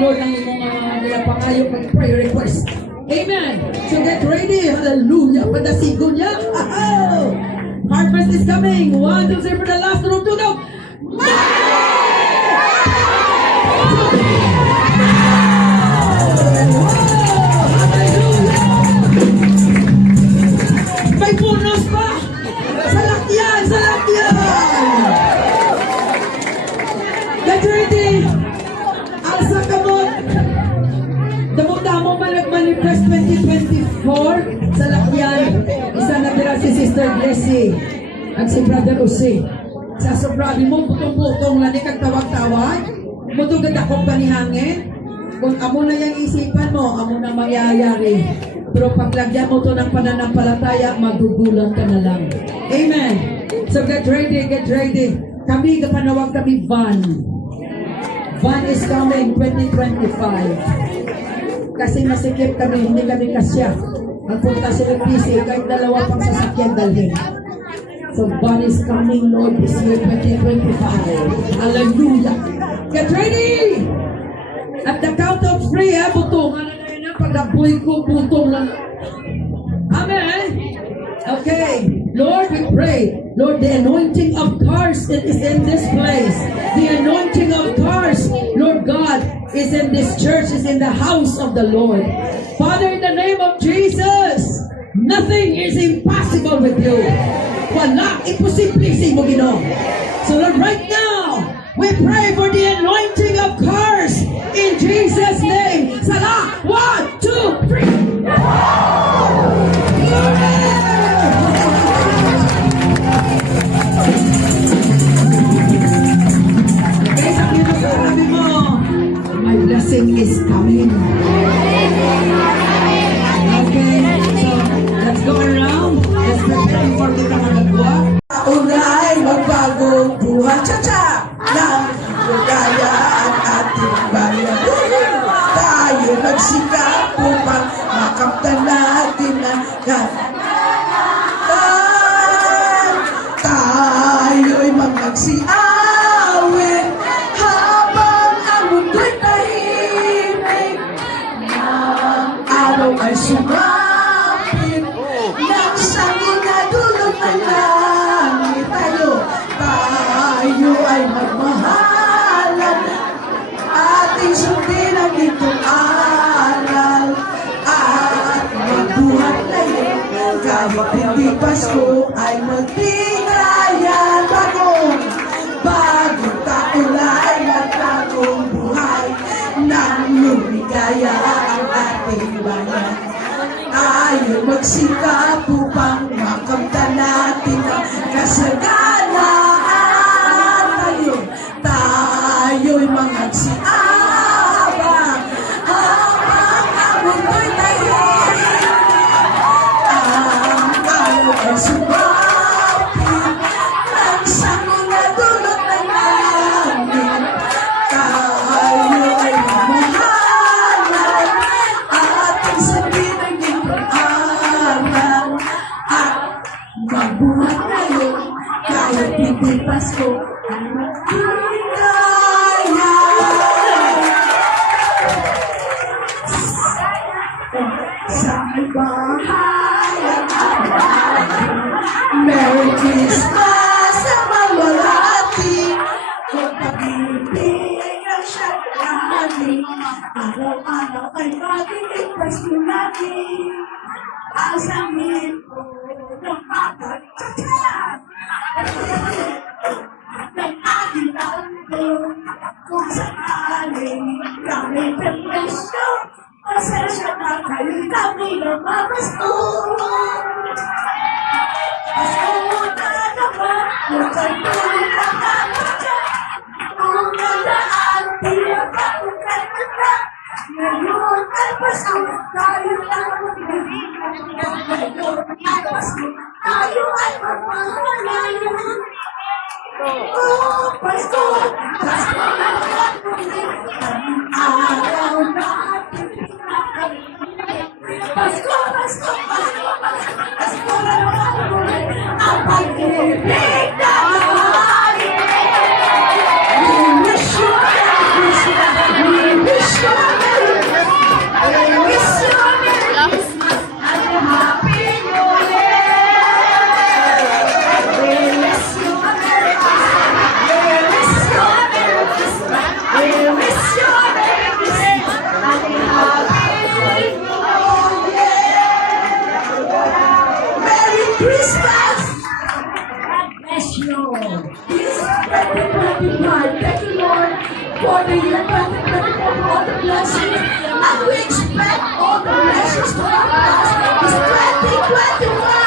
Lord ang mga pangayo pag prayer request. Amen. So get ready. Hallelujah. Padasigo niya. Harvest is coming. 1, 2, 3 for the last room to go. May bonus pa. Salakyan, salakyan. Get ready. Alsa kamot. Damo-damo man nag-manifest 2024 sa lakyan. Isa na tira si Sister Gracie at si Brother Jose. Sa sobrabi mo, putong-putong lani kag tawag-tawag. Mutugad akong panihangin. Kung amo na yung isipan mo, amo na mangyayari. Pero paglagyan mo to ng pananampalataya, magugulang ka na lang. Amen. So get ready, get ready. Kami, kapanawag kami van. Van is coming 2025. Kasi masikip kami, hindi kami kasya. Magpunta sila PC, kahit dalawa pang sasakyan dalhin. So van is coming, Lord, this year 2025. Hallelujah. Get ready! At the count of 3, butungan na namin na pag-apoy ko, butong lang. Amen? Okay. Lord, we pray. Lord, the anointing of cars is in this place. The anointing of cars, Lord God, is in this church, is in the house of the Lord. Father, in the name of Jesus, nothing is impossible with you. Wala, imposible mo, Ginoo. So Lord, right now, we pray for the anointing of cars in Jesus' name. Salah, 1, 2, 3. Okay, sabi mo, sabi mo, my blessing is coming. Okay, so let's go around. Let's prepare for the Kamanagwa. Unay, magbagong buhay. Cha-cha! Nang kaya ang ating bayan. Tayo magsikap upang makamtan natin ang kanakan. Tayo'y magsiawit habang ang mundo'y tahimik. Nang araw ay sumapit, nang sangin na dulot ng langit. Tayo ay magmahalan, ating sundin ang itong aral at magbuhat na yun. Kahit hindi Pasko ay magtigayan. Bagong takulay at bagong buhay nang lumigaya ang ating bayan. Tayo magsikap upang makamtan natin ang kasaganaan. Tayo'y magsiabang habang ang mundo'y tahimik. Ang araw ay sumapit, nang sangin na dulot ng langit. Tayo ay mamahalan, ating sabihin ang iyong aral at magbuhat tayo kahit hindi Pasko ay magtigaya. Sa may bahay at abahay, Merry Christmas sa malwalati. Kung pag-ibig ang siyang lahati, araw-araw ay magiging Pasko natin. Ang sangit ko ng papagkakaya ng ating tandong, kung sakaling kami pagkasto, pasensya na kayo kami ng mabasto. Pasko na naman, kung kayo nakakakya, kung nandaan, tiyak ako kaya. Ngayon ay Pasko, tayo ang magbibigan. Ngayon ay Pasko, tayo ay magmamahalan. Oh, Pasko, Pasko na natin, ang araw natin pinakalit. Pasko, Pasko, Pasko, Pasko, Pasko na natin, ang pag-ibig na natin. We wish you a Christmas, we wish you bless you. This 2025, thank you, Lord, for the year 2024, for all the blessings. And we expect all the blessings to come to us this 2021.